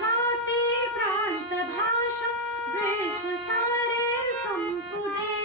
जाती प्रांत भाषा द्वेष सारे संपुदे.